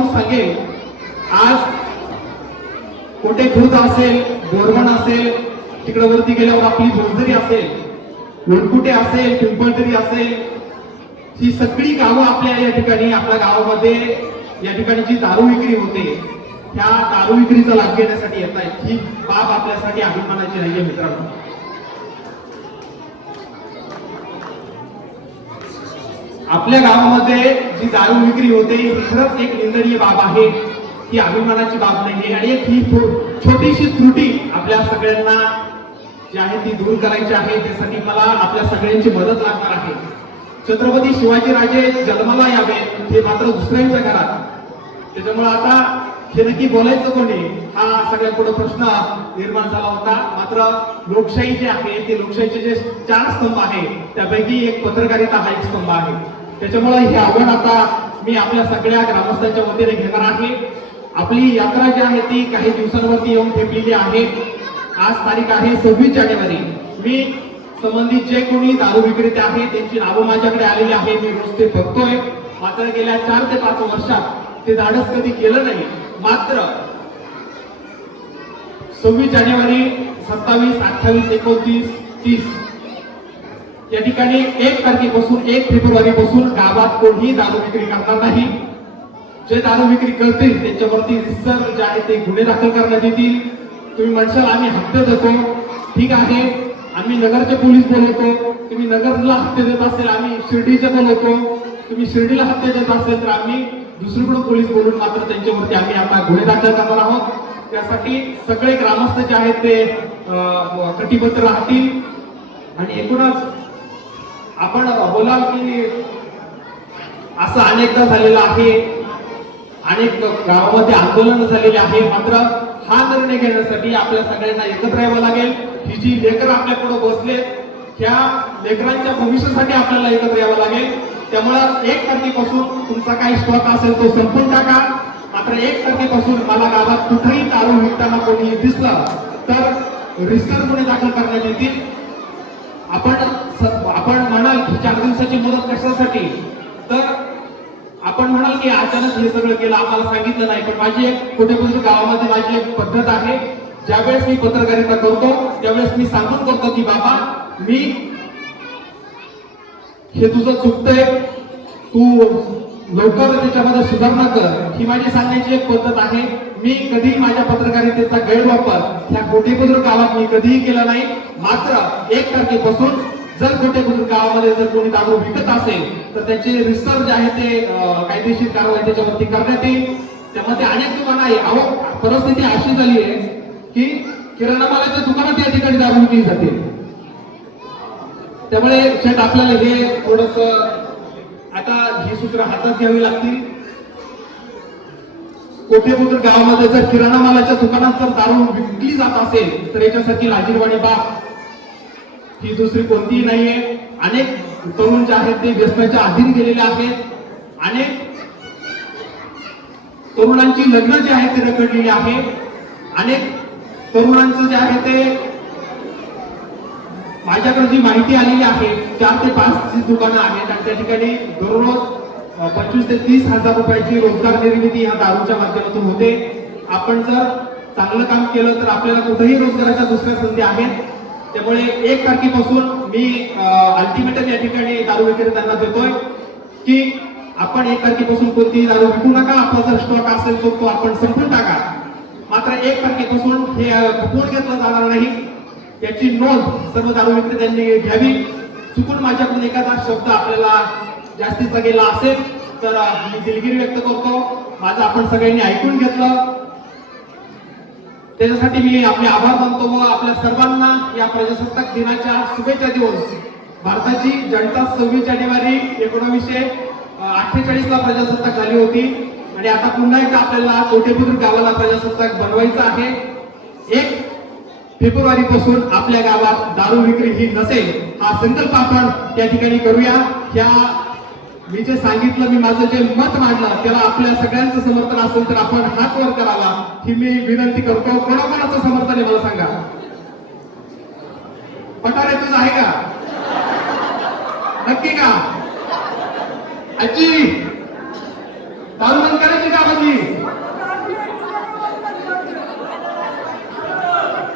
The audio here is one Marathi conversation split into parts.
पाहून सांगेल आज कुठे खुर्द असेल बोरवण असेल तिकडे वरती गेल्यावर आपली भोजदरी असेल वनकुटे असेल पिंपळदरी असेल ही सगळी गावं आपल्या या ठिकाणी आपल्या गावामध्ये या ठिकाणी जी दारू विक्री होते त्या दारू विक्रीचा लाभ घेण्यासाठी येत आहेत ही बाब आपल्यासाठी अभिमानाची नाहीये मित्रांनो. आपल्या गावामध्ये जी दारू विक्री होते ही खरंच एक निंदनीय बाब आहे. ही अभिमानाची बाब नाही आणि एक ही छोटीशी त्रुटी आपल्या सगळ्यांना जी आहे ती दूर करायची आहे. त्यासाठी मला आपल्या सगळ्यांची मदत लागणार आहे. छत्रपती शिवाजी राजे जन्माला यावे हे मात्र दुसऱ्यांच्या घरात. त्याच्यामुळे आता हे नक्की बोलायचं कोणी? हा सगळ्यात पुढे प्रश्न निर्माण झाला होता. मात्र लोकशाही जे आहे ते लोकशाहीचे जे चार स्तंभ आहे त्यापैकी एक पत्रकारिता हा एक स्तंभ आहे. त्याच्यामुळे हे आव्हान आता मी आपल्या सगळ्या ग्रामस्थांच्या वतीने घेणार आहे. आपली यात्रा जी आहे ती काही दिवसांवरती येऊन ठेपलेली आहे. आज तारीख आहे सव्वीस जानेवारी. मी संबंधित जे कोणी दारू विक्रेते आहे त्यांची नावं माझ्याकडे आलेली आहे मी रोज ते बघतोय. मात्र गेल्या चार ते पाच वर्षात ते धाडस कधी केलं नाही. मात्र सव्वीस जानेवारी सत्तावीस अठ्ठावीस एकोणतीस तीस या ठिकाणी एक तारखेपासून एक फेब्रुवारी पासून गावात कोणीही दारू विक्री करणार नाही. जे दारू विक्री करतील त्यांच्यावरती रिसर जे आहे ते गुन्हे दाखल करण्यात येतील. तुम्ही म्हणशाल आम्ही हप्ते देतो. ठीक आहे. आम्ही नगरचे पोलीस बोलवतो. तुम्ही नगरला हप्ते देत असेल आम्ही शिर्डीचे बोलवतो. तुम्ही शिर्डीला हप्ते देत असेल तर आम्ही दुसरीकडून पोलीस बोलून मात्र त्यांच्यावरती आम्ही आता गुन्हे दाखल करणार आहोत. त्यासाठी सगळे ग्रामस्थ जे आहेत ते अं, कटिबद्ध राहतील. आणि एकूणच आपण बोलाव की असं अनेकदा झालेलं आहे. अनेक गावामध्ये आंदोलन झालेले आहे. मात्र हा निर्णय घेण्यासाठी आपल्या सगळ्यांना एकत्र यावं लागेल. ही जी लेकर आपल्या पुढे बसले त्या लेकरांच्या भविष्यासाठी आपल्याला एकत्र यावं लागेल. त्यामुळं एक तारखेपासून तुमचा काही स्टॉक असेल तो संपून टाका. मात्र एक तारखेपासून मला गावात कुठेही दारू विकताना कोणी दिसला तर रिसर गुन्हे दाखल करण्यात येतील. आपण आपण म्हणाल की चार दिवसाची मुदत कशासाठी? तर आपण म्हणाल की अचानक हे सगळं केलं आम्हाला सांगितलं नाही. पण माझी एक कुठे कुठे गावामध्ये माझी एक पद्धत आहे. ज्यावेळेस मी पत्रकारिता करतो त्यावेळेस मी सांगून करतो की बाबा मी हे तुझं चुकतंय. तू लवकर त्याच्यामध्ये सुधारणा कर. ही माझी सांगायची एक पद्धत आहे. मी कधीही माझ्या पत्रकारितेचा गैरवापर ह्या कोटेबुद्रुक गावात मी कधीही केला नाही. मात्र एक तारखेपासून जर कोटेबुद्रुक गावामध्ये जर कोणी दारू विकत असेल तर त्याचे रिसर्च जे आहे ते कायदेशीर कारवाई त्याच्यावरती करण्यात येईल. त्यामध्ये अनेक दुकानं आहे. अहो परिस्थिती अशी झाली आहे की किराणा मालाच्या दुकानात या ठिकाणी दारू विकली जाते. त्यामुळे शेट आपल्याला हे थोडस आता ही सूत्र हातात घ्यावी लागतील. कोठे कुठे गावामध्ये जर किराणा मालाच्या दुकानात जर दारू विकली जात असेल तर याच्यासाठी लाजीरवाडी बाग ही दुसरी कोणतीही नाहीये. अनेक तरुण जे आहेत ते व्यसनाच्या अधीन गेलेले आहेत. अनेक तरुणांची लग्न जे आहे ते रखडलेली आहे. अनेक तरुणांचं जे आहे ते माझ्याकडे जी माहिती आलेली आहे चार ते पाच दुकानं आहेत आणि त्या ठिकाणी दररोज पंचवीस ते तीस हजार रुपयाची रोजगार निर्मिती या दारूच्या माध्यमातून होते. आपण जर चांगलं काम केलं तर आपल्याला कुठेही रोजगाराच्या दुसऱ्या संधी आहेत. त्यामुळे एक तारखेपासून मी अल्टिमेटम या ठिकाणी दारू विक्रेत्यांना देतोय की आपण एक तारखेपासून कोणतीही दारू विकू नका. आपला जर स्टॉक असेल तो आपण संपून टाका. मात्र एक तारखेपासून हे अ, खपवून घेतलं जाणार नाही. याची नोंद सर्व दारू विक्रेत्यांनी घ्यावी. चुकून माझ्याकडून एखादा शब्द आपल्याला जास्तीचा गेला असेल तर मी दिलगिरी व्यक्त करतो. माझं आपण सगळ्यांनी ऐकून घेतलं. त्याच्यासाठी मी आपले आभार मानतो व आपल्या सर्वांना या प्रजासत्ताक दिनाच्या शुभेच्छा देऊन भारताची जनता सव्वीस जानेवारी एकोणावीसशे अठ्ठेचाळीस ला प्रजासत्ताक झाली होती. आणि आता पुन्हा एकदा आपल्याला कोटेपुत्र गावाला प्रजासत्ताक बनवायचं आहे. एक फेब्रुवारी पासून आपल्या गावात दारू विक्री ही नसेल हा संकल्प आपण त्या ठिकाणी करूया. या मी जे सांगितलं मी माझं जे मत मांडलं त्याला आपल्या सगळ्यांचं समर्थन असेल तर आपण हात वर करावा. ही मी विनंती करतो. कोणाकोणाचं समर्थन आहे मला सांगा? पठारे तुझं आहे का? नक्की का? आजी दारू बंद करायची का माझी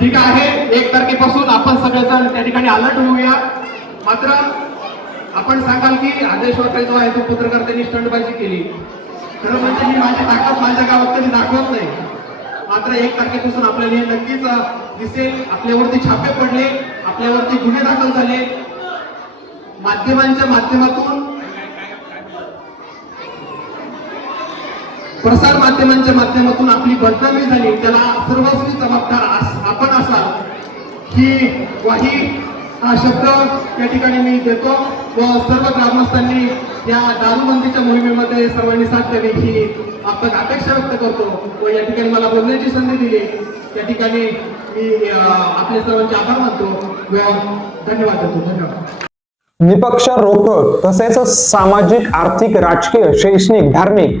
ठीक आहे. एक तारखेपासून आपण सगळेजण त्या ठिकाणी अलर्ट होऊया. मात्र आपण सांगाल की आदेश वगैरे जो आहे तो पत्रकारांनी स्टंटबाजी केली. खरं म्हणजे मी माझी ताकद माझ्या गावात कधी दाखवत नाही. मात्र एक तारखेपासून आपल्याला हे नक्कीच दिसेल. आपल्यावरती छापे पडले. आपल्यावरती गुन्हे दाखल झाले. माध्यमांच्या माध्यमातून प्रसार माध्यमांच्या माध्यमातून आपली बदनामी झाली. त्याला सर्वस्वी जबाबदार ही ग्वाही हा शब्द या ठिकाणी मी देतो व सर्व ग्रामस्थांनी या दारूबंदीच्या मोहिमेमध्ये सर्वांनी साथ द्यावी ही आपण अपेक्षा व्यक्त करतो व या ठिकाणी मला बोलण्याची संधी दिली. त्या ठिकाणी मी आपले सर्वांचे आभार मानतो व धन्यवाद देतो. धन्यवाद. निपक्ष रोखोक तसेच सामाजिक आर्थिक राजकीय शैक्षणिक धार्मिक